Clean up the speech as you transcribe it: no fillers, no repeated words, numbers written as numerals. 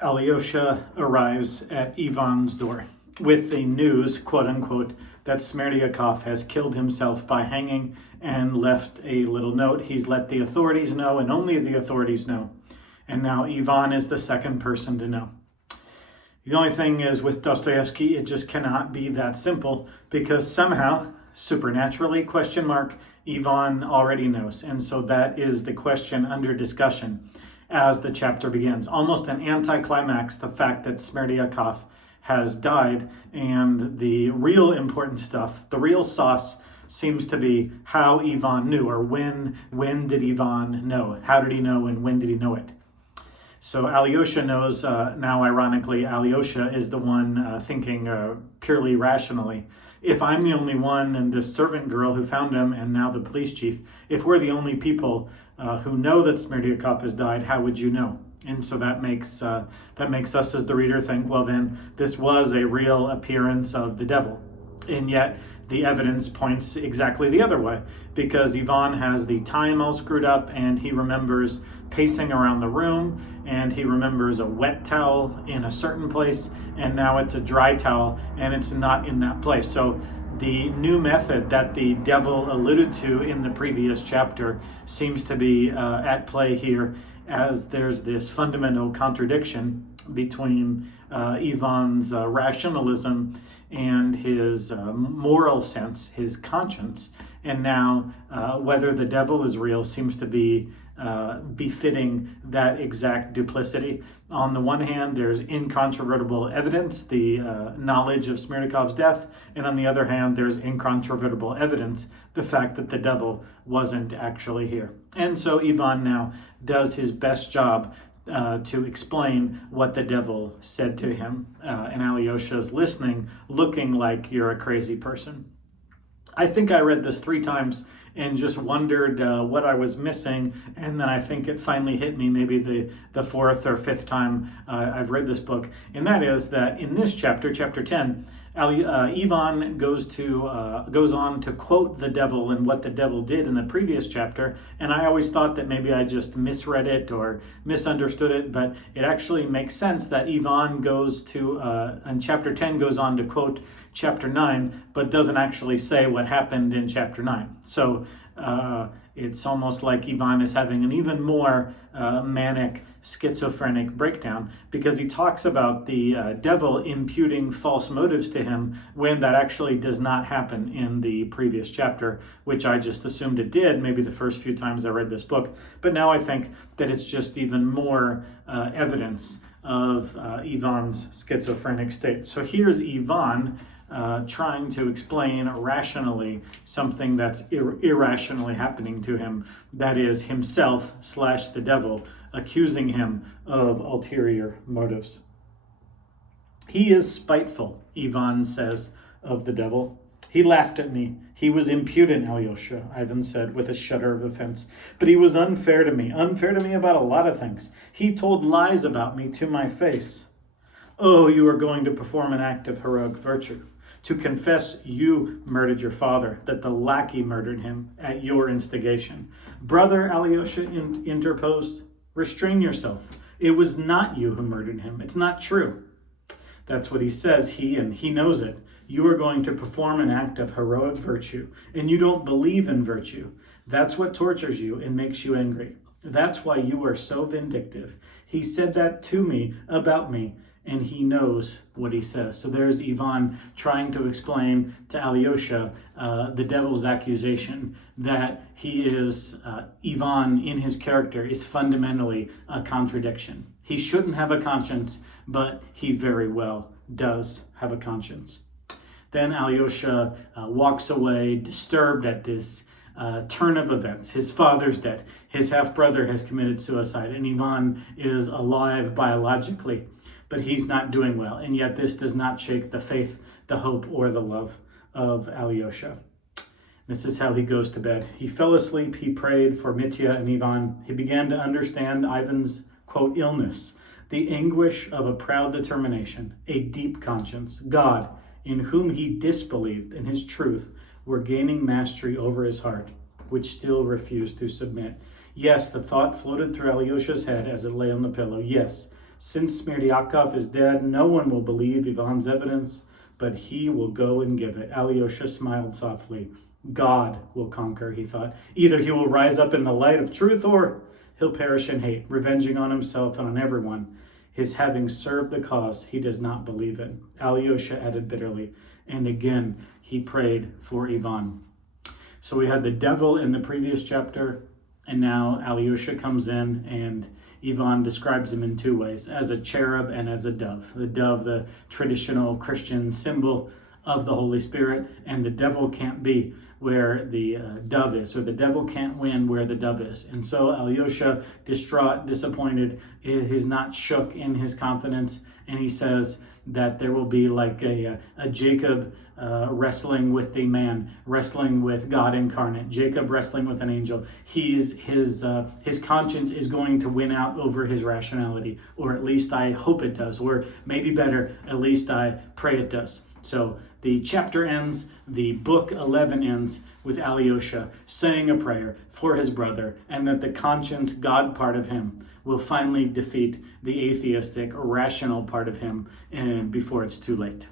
Alyosha arrives at Ivan's door with the news, quote unquote, that Smerdyakov has killed himself by hanging and left a little note. He's let the authorities know, and only the authorities know. And now Ivan is the second person to know. The only thing is, with Dostoevsky, it just cannot be that simple, because somehow, supernaturally, Ivan already knows. And so that is the question under discussion as the chapter begins. Almost an anticlimax, the fact that Smerdyakov has died, and the real important stuff, the real sauce, seems to be how Ivan knew, or when did Ivan know? How did he know, and when did he know it? So Alyosha knows, now ironically, Alyosha is the one thinking purely rationally. If I'm the only one, and this servant girl who found him, and now the police chief, if we're the only people who know that Smerdyakov has died, how would you know? And so that makes us as the reader think, well, then this was a real appearance of the devil. And yet the evidence points exactly the other way, because Ivan has the time all screwed up, and he remembers pacing around the room, and he remembers a wet towel in a certain place, and now it's a dry towel and it's not in that place. So the new method that the devil alluded to in the previous chapter seems to be at play here, as there's this fundamental contradiction between Ivan's rationalism and his moral sense, his conscience, and now whether the devil is real seems to be befitting that exact duplicity. On the one hand, there's incontrovertible evidence, the knowledge of Smerdykov's death, and on the other hand, there's incontrovertible evidence, the fact that the devil wasn't actually here. And so Ivan now does his best job to explain what the devil said to him, and Alyosha's listening, looking like you're a crazy person. I think I read this 3 times and just wondered what I was missing, and then I think it finally hit me maybe the 4th or 5th time I've read this book, and that is that in this chapter, chapter 10, Ivan goes on to quote the devil and what the devil did in the previous chapter, and I always thought that maybe I just misread it or misunderstood it, but it actually makes sense that Ivan goes to, and chapter 10 goes on to quote chapter 9, but doesn't actually say what happened in chapter 9. So it's almost like Ivan is having an even more manic, schizophrenic breakdown, because he talks about the devil imputing false motives to him when that actually does not happen in the previous chapter, which I just assumed it did, maybe the first few times I read this book. But now I think that it's just even more evidence of Ivan's schizophrenic state. So here's Ivan trying to explain rationally something that's irrationally happening to him, that is himself / the devil accusing him of ulterior motives. He is spiteful, Ivan says of the devil. He laughed at me. He was impudent, Alyosha, Ivan said with a shudder of offense. But he was unfair to me about a lot of things. He told lies about me to my face. Oh, you are going to perform an act of heroic virtue, to confess you murdered your father, that the lackey murdered him at your instigation. Brother, Alyosha interposed, restrain yourself. It was not you who murdered him. It's not true. That's what he says, and he knows it. You are going to perform an act of heroic virtue, and you don't believe in virtue. That's what tortures you and makes you angry. That's why you are so vindictive. He said that to me, about me, and he knows what he says. So there's Ivan trying to explain to Alyosha the devil's accusation that he is, Ivan in his character is fundamentally a contradiction. He shouldn't have a conscience, but he very well does have a conscience. Then Alyosha walks away, disturbed at this turn of events. His father's dead. His half-brother has committed suicide, and Ivan is alive biologically, but he's not doing well. And yet this does not shake the faith, the hope, or the love of Alyosha. This is how he goes to bed. He fell asleep. He prayed for Mitya and Ivan. He began to understand Ivan's, quote, illness, the anguish of a proud determination, a deep conscience. God, in whom he disbelieved, and his truth were gaining mastery over his heart, which still refused to submit. Yes, the thought floated through Alyosha's head as it lay on the pillow. Yes, Since Smerdyakov is dead, no one will believe Ivan's evidence, but he will go and give it. Alyosha smiled softly. God will conquer, he thought. Either he will rise up in the light of truth, or he'll perish in hate, revenging on himself and on everyone his having served the cause he does not believe in. Alyosha added bitterly, and again he prayed for Ivan. So we had the devil in the previous chapter, and now Alyosha comes in, and Ivan describes him in two ways, as a cherub and as a dove. The dove, the traditional Christian symbol of the Holy Spirit, and the devil can't be where the dove is, or the devil can't win where the dove is. And so Alyosha, distraught, disappointed, is not shook in his confidence, and he says that there will be like a Jacob wrestling with a man, wrestling with God incarnate, Jacob wrestling with an angel. His conscience is going to win out over his rationality, or at least I hope it does, or maybe better, at least I pray it does. So the chapter ends, the book 11 ends with Alyosha saying a prayer for his brother, and that the conscience, God part of him will finally defeat the atheistic, rational part of him, and before it's too late.